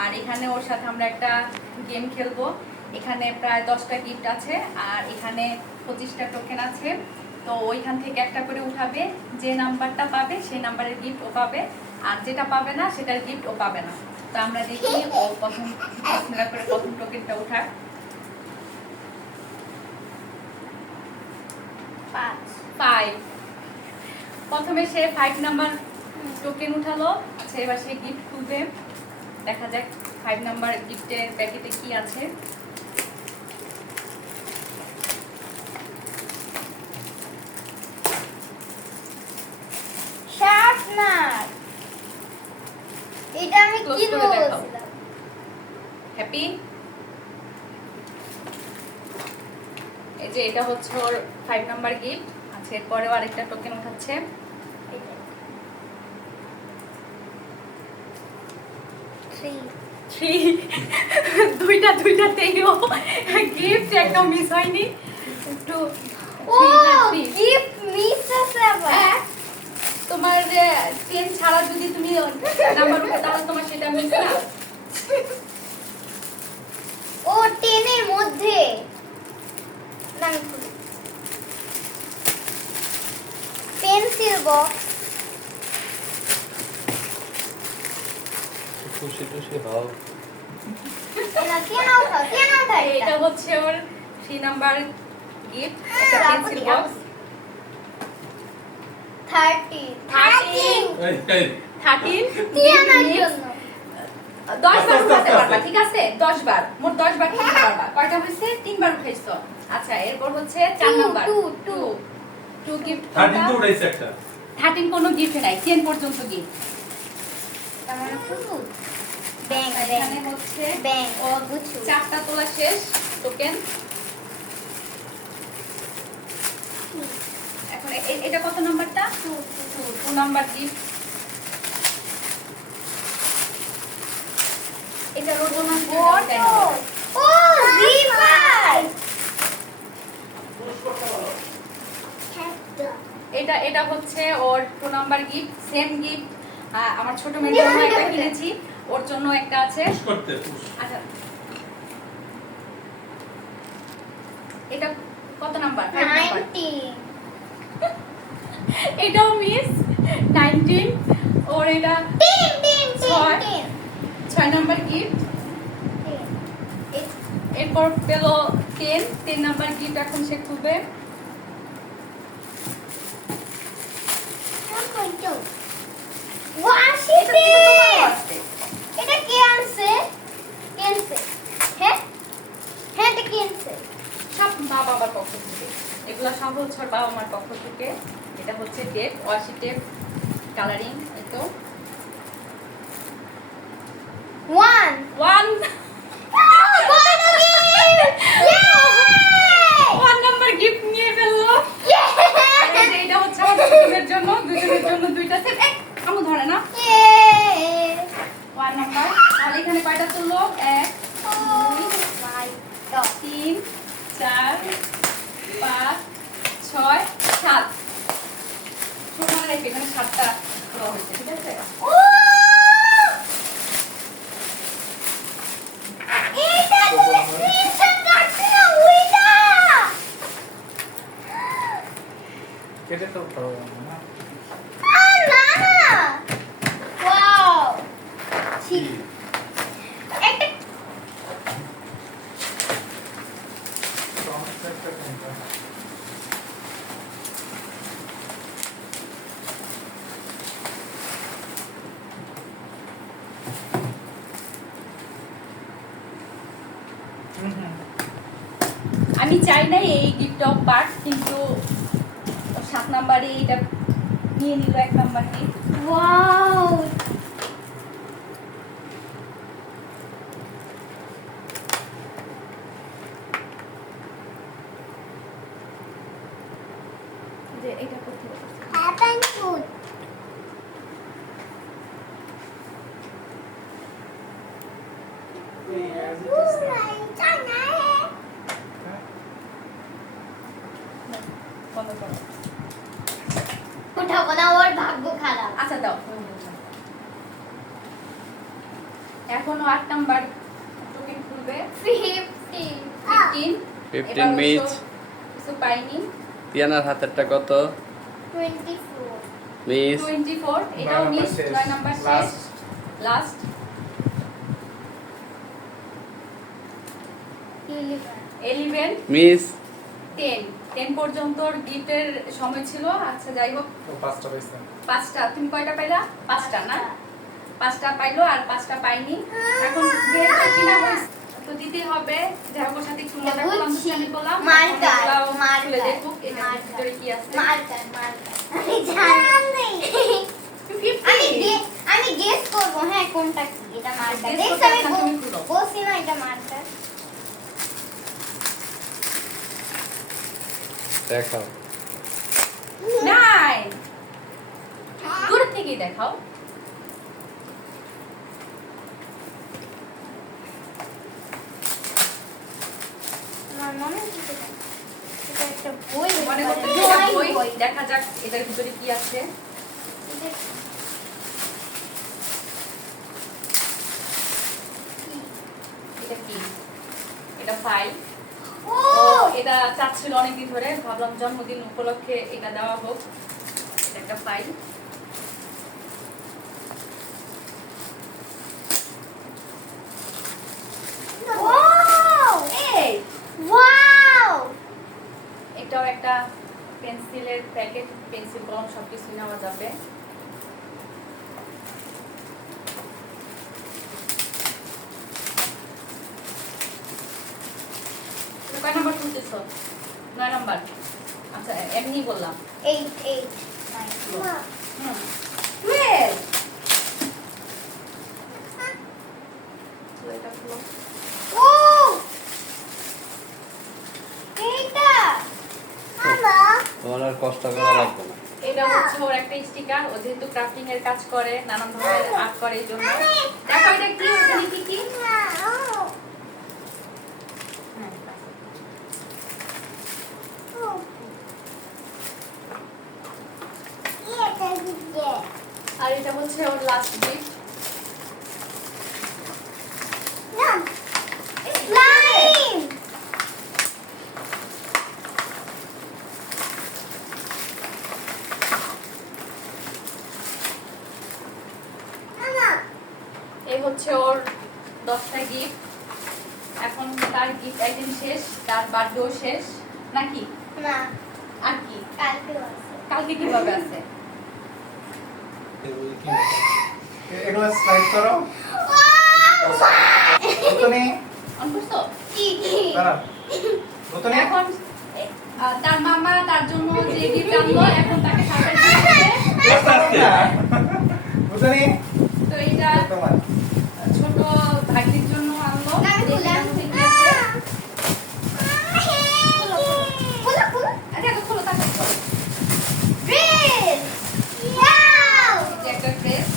আর এখানে ওর সাথে আমরা একটা গেম খেলবো। এখানে প্রায় 10টা গিফট আছে আর এখানে 25টা টোকেন আছে। তো ওইখান থেকে একটা করে উঠাবে, যে নাম্বারটা পাবে সেই নাম্বারের গিফট ও পাবে, আর যেটা পাবে না সেটার গিফট ও পাবে না। তো আমরা দেখি ও প্রথম বিসমিল্লাহ করে প্রথম টোকেনটা উঠাক। 5 প্রথমে সে 5 নাম্বার টোকেন উঠালো। আচ্ছা, এবার সে গিফট খুলবে, দেখা যাক 5 নাম্বার গিফটের প্যাকেটে কি আছে। শার্পনার, এটা আমি Close কিনবো করে দেখাও। বলছিলাম। হ্যাপি। এই যে এটা হচ্ছে ওর 5 নাম্বার গিফট। আচ্ছা, এরপরেও আরেকটা টোকেন উঠাচ্ছে। দুইটাতেই ও গিফট একদম মিস হয়নি। একটু ও গিফট মিস আছে আবার। তোমার 10 ছাড়া যদি তুমি নাম্বার উঠে তাহলে তোমার সেটা মিস না। ও 10 এর মধ্যে পেন্সিল বক্স। খুশি খুশি হও। এটা কেন উঠাও, কেন উঠাই এটা হচ্ছে ওর 3 নাম্বার গিফট, একটা পেন্সিল বক্স। 30 13 টিয়ানার জন্য 10 বার উঠাতে পারবা, ঠিক আছে? 10 বার, মোট 10 বার উঠাতে পারবা। কয়টা হইছে? 3 বার উঠাইছো। আচ্ছা, এরপর হচ্ছে 4 নাম্বার 2 গিফট। 13 তো উঠাইছে একটা। 13 কোনো গিফট নাই, 10 পর্যন্ত গিফট। আমার ফুল ব্যাং এখানে হচ্ছে ব্যাং ও গুছু 4টা তোলা শেষ টোকেন। এখন এটা কত নাম্বারটা? 2 নাম্বার গিফট। এটা রোডোনাস ও রিভার। এটা হচ্ছে ওর 2 নাম্বার গিফট, সেম গিফট। আমার ছোট মেয়ের জন্য একটা কিনেছি, ওর জন্য একটা আছে। পুশ করতে পুশ। আচ্ছা, এটা কত নাম্বার? 5 নাম্বার। 19 এটাও মিস, 19। ওর এটা 6 নাম্বার গিফট। এরপর পেল 10 নাম্বার গিফট। এখন সে খুলবে। এটা কে আনছে? কেনছে? হ্যাঁ হ্যাঁ, এটা কেনছে? সব মা বাবার পক্ষ থেকে, এগুলো সব হচ্ছে ওর বাবা মার পক্ষ থেকে। এটা হচ্ছে টেপ, ওয়াশি টেপ, কালারিং। এই তো 1 1 নাম্বার গিফট নিয়ে ফেললো। আর এটা হচ্ছে আমার দুজনের জন্য, দুইটা সেট। আমু ধরে না। 1 নাম্বার। তাহলে এখানে কয়টা তুললো? 1 2 3 4 5 6 7। ছোট রেখে এখানে 7টা দেওয়া হয়েছে, ঠিক আছে? কেটে তো পারো না। আমি চাই না এই গিফটটাও পার্ট, কিন্তু 7 নাম্বারে এটা নিয়ে নিল 1 নাম্বার গিফট। ওয়াও, যে এটা করতে হ্যাপেন ফুড। বন্ধ করো। উঠাবো না, ওর ভাগ্য খারাপ। আচ্ছা দাও। এখনো 8 নাম্বার টোকেন খুলবে। 15 15 15 মিস। কিছু পাইনি। তিয়ানার হাতেরটা কত? 24 মিস। 24 এটাও মিস। 9 নাম্বার শেষ। Last 11 miss. 10 পর্যন্ত গিফটের সময় ছিল। আচ্ছা যাই হোক, ও পাঁচটা পাইছে। 5টা। তুমি কয়টা পাইলা? 5টা না? 5টা পাইলো আর 5টা পাইনি। এখন যেহেতু কিনা হইছে তো দিতেই হবে। যাই হোক, ওর সাথে একটু মজা করলাম, দুষ্টামি করলাম। মার্কার, এগুলাও মার্কার, খুলে দেখুক এটার মার্কার। ভিতরে কি আছে। মার্কার আমি জানি। 50 আমি গেস করব হ্যাঁ কোনটা কি। এটা মার্কার। Guess দেখছ করতে আমি এখন তুমি খুলো। বলছি না এটা মার্কার। দেখাও। 9 দূর থেকেই দেখাও। আমার মনে হচ্ছে এটা একটা বই মনে হতে করতে পারে। বই। দেখা যাক এটার ভিতরে কি আছে। এটা- এটা কি? এটা ফাইল। ও এটা চাচ্ছিল অনেকদিন ধরে, ভাবলাম জন্মদিন উপলক্ষে এটা দেওয়া হোক। এটা একটা ফাইল। ওয়াও এই ওয়াও এটাও একটা পেন্সিলের প্যাকেট, পেন্সিল কলম সবকিছু নেওয়া যাবে। তুমি কয় নাম্বার খুলতেছো? 9 নাম্বার। আচ্ছা এমনি বললাম। 8 হুম 12 তো এটা খুলো। ও এটা আমা তোমার আর কষ্ট করা লাগবে না। এটা হচ্ছে ওর একটা স্টিকার। ও যেহেতু ক্রাফটিং এর কাজ করে, নানান ধরনের আর্ট করে, এই জন্য। দেখো এটা কি, ওখানে কি কি? হ্যাঁ, আর এটা হচ্ছে ওর লাস্ট গিফট। স্লাইম এই হচ্ছে ওর 10টা গিফট। এখন তার গিফট আইটেম শেষ, তার বার্থডেও শেষ নাকি? না আর কি কালকে আছে কালকে কিভাবে আছে? এগুলো স্লাইড করো। নতুনি অন করছো? কি দাঁড়া। নতুনি এখন তার মামা তার জন্য যে গিফট আনলো, এখন তাকে সারপ্রাইজ দিচ্ছে। নতুনি তো এটা তোমার ছোট ভাগ্নির জন্য আনলো। আমি খুলে এই আনছি। যে দিয়েছে। খোলো খোলো আচ্ছা এখন খোলো, তাকে ড্রেস ওয়াও যে একটা ড্রেস।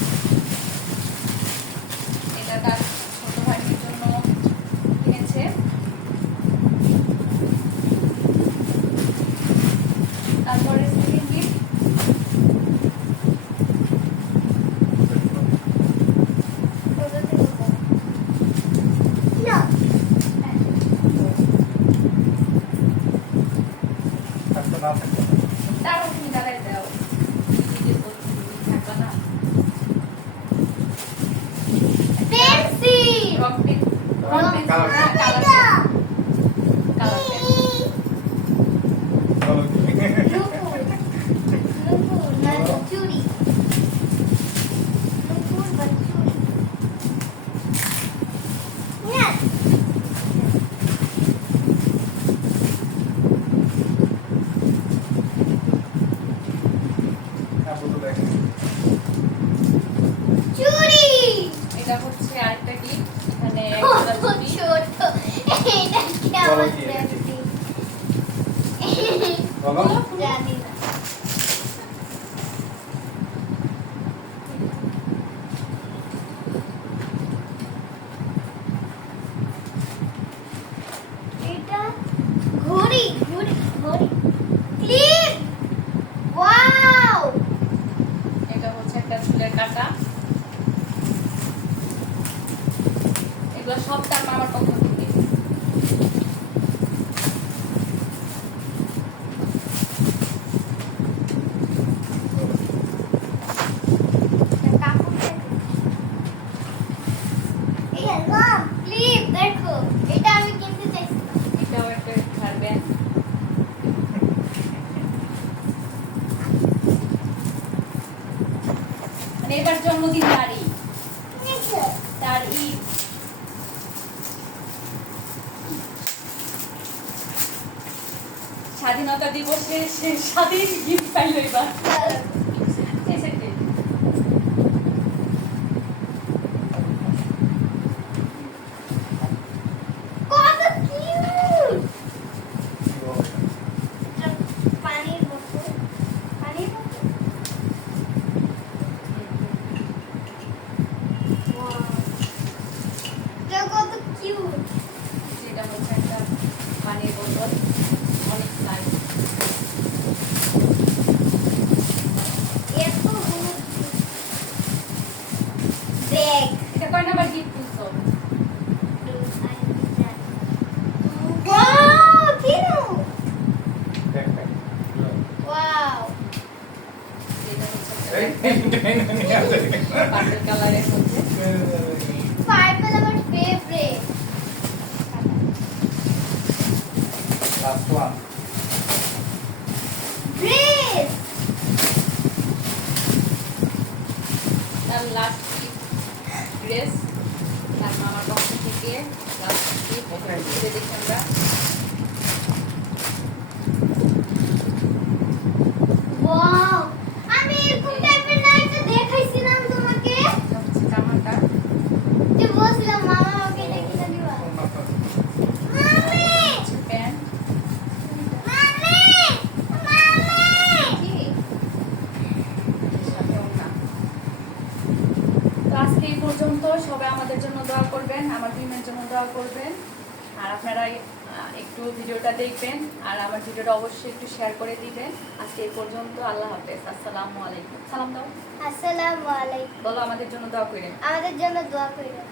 এটা তার ছোট ভাগ্নির জন্য কিনেছে। তারপরে সেকেন্ড গিফট না থাকতো না থাকতো না। তারপর তুমি দাঁড়ায় দাও। এই যে বলছি, থাকবা না। পেন্সিল রং পেন, রং pen, colour pen. Colour pen, colour pen. বলো কি? নুপুর নুপুর না চুড়ি নুপুর বা চুড়ি না হ্যাঁ, বুঝতে দেখেন। চুড়ি এটা হচ্ছে আরেকটা গিফট। এখানে কত একটা চুড়ি। ছোট এটা বলো কেমন কি এটা কি? জানি বলো। জানি না এটা ঘড়ি ঘড়ি ঘড়ি ক্লিপ ওয়াও এটা হচ্ছে একটা চুলের কাঁটা। এগুলো সব তার মামার পক্ষ থেকে। কাপড় দেখো। এই মা প্লিজ দেখো এটা আমি কিনতে চাইছিলাম। এটাও একটা ছাড়বেন। মানে এবার জন্মদিন তারই, নিচে তার ঈদ। স্বাধীনতা দিবসে সে স্বাধীন গিফট পাইল এবার। এই সেটে। কত কিউট। পানির বোতল পানির বোতল ওয়াও এটা কত কিউট। যেটা হচ্ছে একটা পানির বোতল, অনেক নাইস। এত ব্যাগ এটা কয় নাম্বার গিফট তুলছো? ওয়াও কিনো ব্যাকপ্যাক ওয়াও যেটা হচ্ছে এই নিয়ে আসে পার্পল কালারের মধ্যে। পার্পল আমার ফেভারিট লাস্ট ওয়ান ড্রেস তার লাস্ট ড্রেস তার মামার পক্ষ থেকে লাস্ট গিফট খুলে দেখি আমরা। ওয়াও আমি এরকম টাইপের নাইটে দেখাইছিলাম তোমাকে এটা হচ্ছে জামাটা। যে বলছিলাম মামা আমাকে এটা কিনে দিবা মামি হচ্ছে প্যান্ট। মামি মামি কি? সাথে ওড়না। তো আজকে এই পর্যন্ত। সবাই আমাদের জন্য দোয়া করবেন, আমার টিমের জন্য দোয়া করবেন। আর আপনারা একটু ভিডিওটা দেখবেন আর আমার ভিডিওটা অবশ্যই একটু শেয়ার করে দিবেন। আজকে এই পর্যন্ত। আল্লাহ হাফেজ। আসসালামু আলাইকুম। সালাম দাও। আসসালামু আলাইকুম বলো আমাদের জন্য দোয়া করেন। আমাদের জন্য দোয়া কইরা